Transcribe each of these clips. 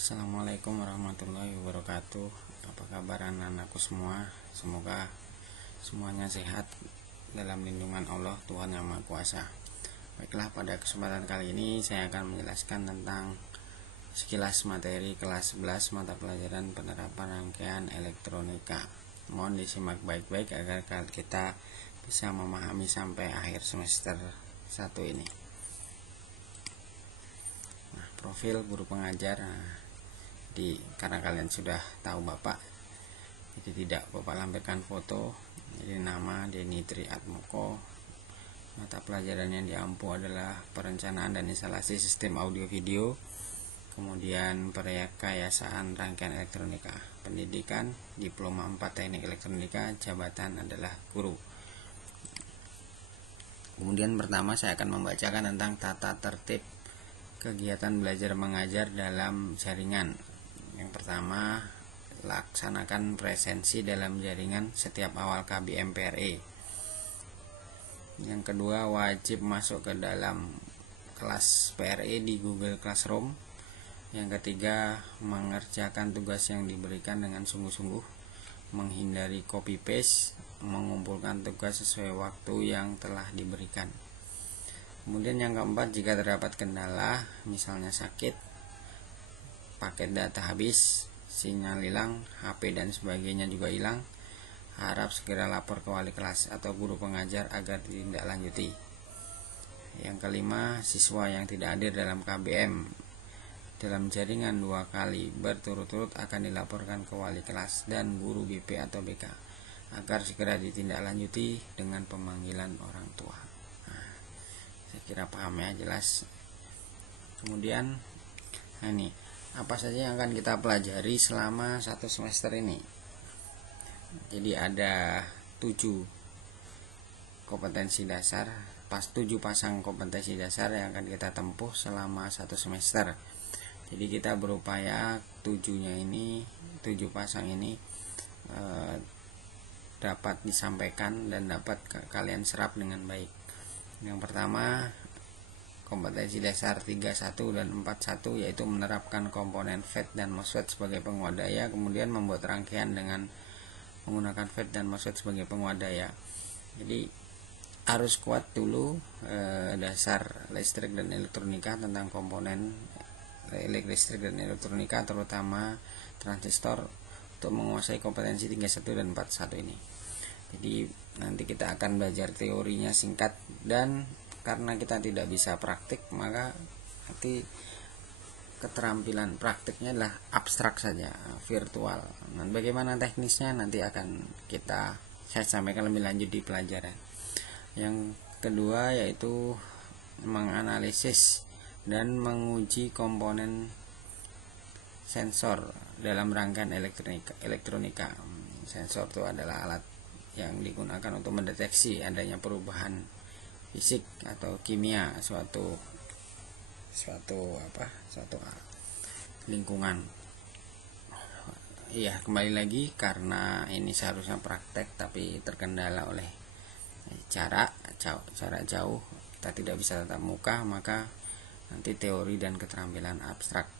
Assalamualaikum warahmatullahi wabarakatuh. Apa kabar anak-anakku semua? Semoga semuanya sehat dalam lindungan Allah Tuhan Yang Maha Kuasa. Baiklah, pada kesempatan kali ini saya akan menjelaskan tentang sekilas materi kelas 11 mata pelajaran penerapan rangkaian elektronika. Mohon disimak baik-baik agar kita bisa memahami sampai akhir semester 1 ini. Profil guru pengajar. Karena kalian sudah tahu Bapak, jadi tidak Bapak lampirkan foto. Jadi nama Denny Tri Atmoko. Mata pelajaran yang diampu adalah perencanaan dan instalasi sistem audio video. Kemudian rekayasaan rangkaian elektronika. Pendidikan diploma 4 teknik elektronika, jabatan adalah guru. Kemudian pertama saya akan membacakan tentang tata tertib kegiatan belajar mengajar dalam jaringan. Yang pertama, laksanakan presensi dalam jaringan setiap awal KBM PRE. Yang kedua, wajib masuk ke dalam kelas PRE di Google Classroom. Yang ketiga, mengerjakan tugas yang diberikan dengan sungguh-sungguh, menghindari copy paste, mengumpulkan tugas sesuai waktu yang telah diberikan. Kemudian yang keempat, jika terdapat kendala, misalnya sakit, paket data habis, sinyal hilang, HP dan sebagainya juga hilang, harap segera lapor ke wali kelas atau guru pengajar agar ditindaklanjuti. Yang kelima, siswa yang tidak hadir dalam KBM dalam jaringan 2 kali berturut-turut akan dilaporkan ke wali kelas dan guru BP atau BK agar segera ditindaklanjuti dengan pemanggilan orang tua. Saya kira paham ya, jelas. Kemudian ini apa saja yang akan kita pelajari selama 1 semester ini. Jadi ada 7 kompetensi dasar, 7 pasang kompetensi dasar yang akan kita tempuh selama 1 semester. Jadi kita berupaya 7 pasang ini dapat disampaikan dan dapat kalian serap dengan baik. Yang pertama, kompetensi dasar 31 dan 41, yaitu menerapkan komponen FET dan MOSFET sebagai penguat daya, kemudian membuat rangkaian dengan menggunakan FET dan MOSFET sebagai penguat daya. Jadi harus kuat dulu dasar listrik dan elektronika tentang komponen listrik dan elektronika, terutama transistor, untuk menguasai kompetensi 31 dan 41 ini. Jadi nanti kita akan belajar teorinya singkat, dan karena kita tidak bisa praktik, maka nanti keterampilan praktiknya adalah abstrak saja, virtual. Dan bagaimana teknisnya nanti akan saya sampaikan lebih lanjut di pelajaran. Yang kedua yaitu menganalisis dan menguji komponen sensor dalam rangkaian elektronika. Sensor itu adalah alat yang digunakan untuk mendeteksi adanya perubahan fisik atau kimia suatu lingkungan. Iya, kembali lagi, karena ini seharusnya praktek tapi terkendala oleh jarak jauh, kita tidak bisa tatap muka, maka nanti teori dan keterampilan abstrak.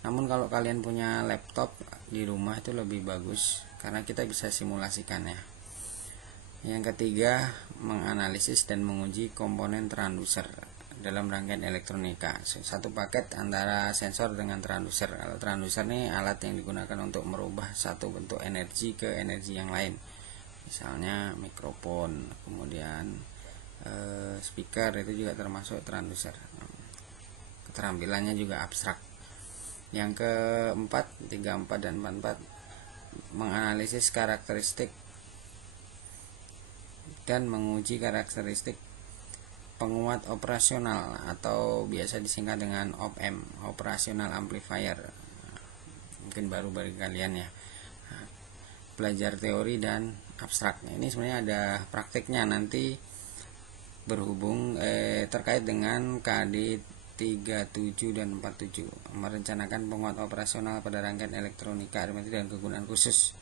Namun kalau kalian punya laptop di rumah itu lebih bagus, karena kita bisa simulasikannya. Yang ketiga, menganalisis dan menguji komponen transducer dalam rangkaian elektronika. Satu paket antara sensor dengan transducer. Kalau transducer ini alat yang digunakan untuk merubah satu bentuk energi ke energi yang lain. Misalnya mikrofon, kemudian speaker, itu juga termasuk transducer. Keterampilannya juga abstrak. Yang keempat, 34 dan 44, menganalisis karakteristik dan menguji karakteristik penguat operasional atau biasa disingkat dengan OP-amp, operational amplifier. Mungkin baru bagi kalian ya. Belajar teori dan abstraknya. Ini sebenarnya ada praktiknya nanti berhubung terkait dengan KD 37 dan 47, merencanakan penguat operasional pada rangkaian elektronika aritmatik dan kegunaan khusus,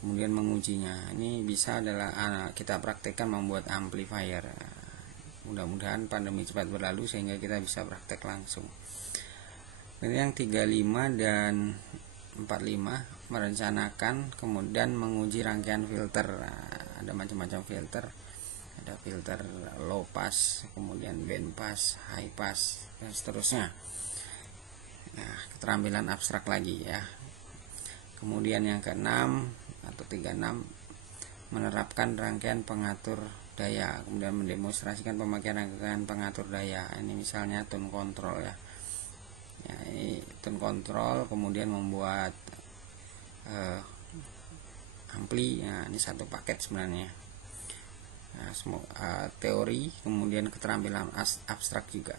kemudian mengujinya. Ini bisa adalah kita praktekkan membuat amplifier. Mudah-mudahan pandemi cepat berlalu sehingga kita bisa praktek langsung. Kemudian yang 35 dan 45 merencanakan kemudian menguji rangkaian filter. Nah, ada macam-macam filter, ada filter low pass, kemudian band pass, high pass, dan seterusnya. Nah, keterampilan abstrak lagi ya. Kemudian yang ke-6 atau 36 menerapkan rangkaian pengatur daya, kemudian mendemonstrasikan pemakaian rangkaian pengatur daya. Ini misalnya tone control ya. Ya, ini tone control, kemudian membuat ampli. Nah, ini satu paket sebenarnya. Nah, teori, kemudian keterampilan abstrak juga.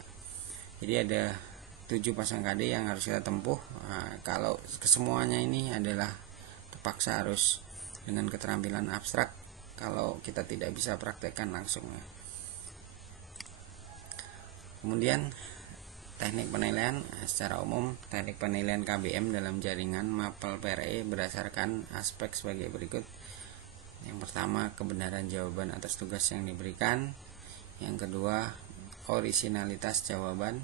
Jadi ada 7 pasang KD yang harus kita tempuh. Nah, kalau kesemuanya ini adalah terpaksa harus dengan keterampilan abstrak kalau kita tidak bisa praktekkan langsung ya. Kemudian teknik penilaian secara umum, teknik penilaian KBM dalam jaringan mapel PRE berdasarkan aspek sebagai berikut. Yang pertama, kebenaran jawaban atas tugas yang diberikan. Yang kedua, orisinalitas jawaban.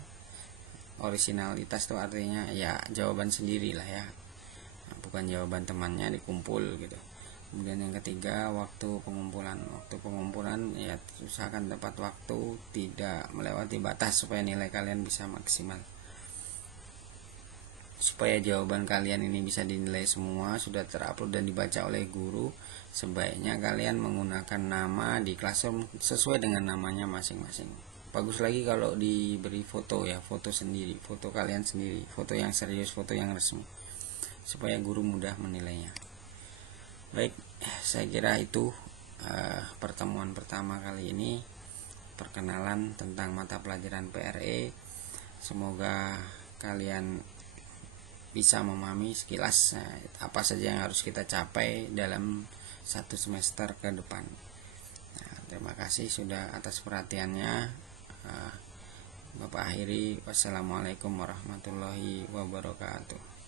Orisinalitas itu artinya ya jawaban sendiri lah ya, bukan jawaban temannya dikumpul gitu. Kemudian yang ketiga, waktu pengumpulan. Waktu pengumpulan ya usahakan tepat waktu, tidak melewati batas supaya nilai kalian bisa maksimal. Supaya jawaban kalian ini bisa dinilai semua, sudah terupload dan dibaca oleh guru, sebaiknya kalian menggunakan nama di classroom sesuai dengan namanya masing-masing. Bagus lagi kalau diberi foto ya, foto sendiri, foto kalian sendiri, foto yang serius, foto yang resmi, supaya guru mudah menilainya. Baik, saya kira itu pertemuan pertama kali ini, perkenalan tentang mata pelajaran PRE. Semoga kalian bisa memahami sekilas apa saja yang harus kita capai dalam satu semester ke depan. Nah, terima kasih sudah atas perhatiannya. Bapak akhiri, wassalamualaikum warahmatullahi wabarakatuh.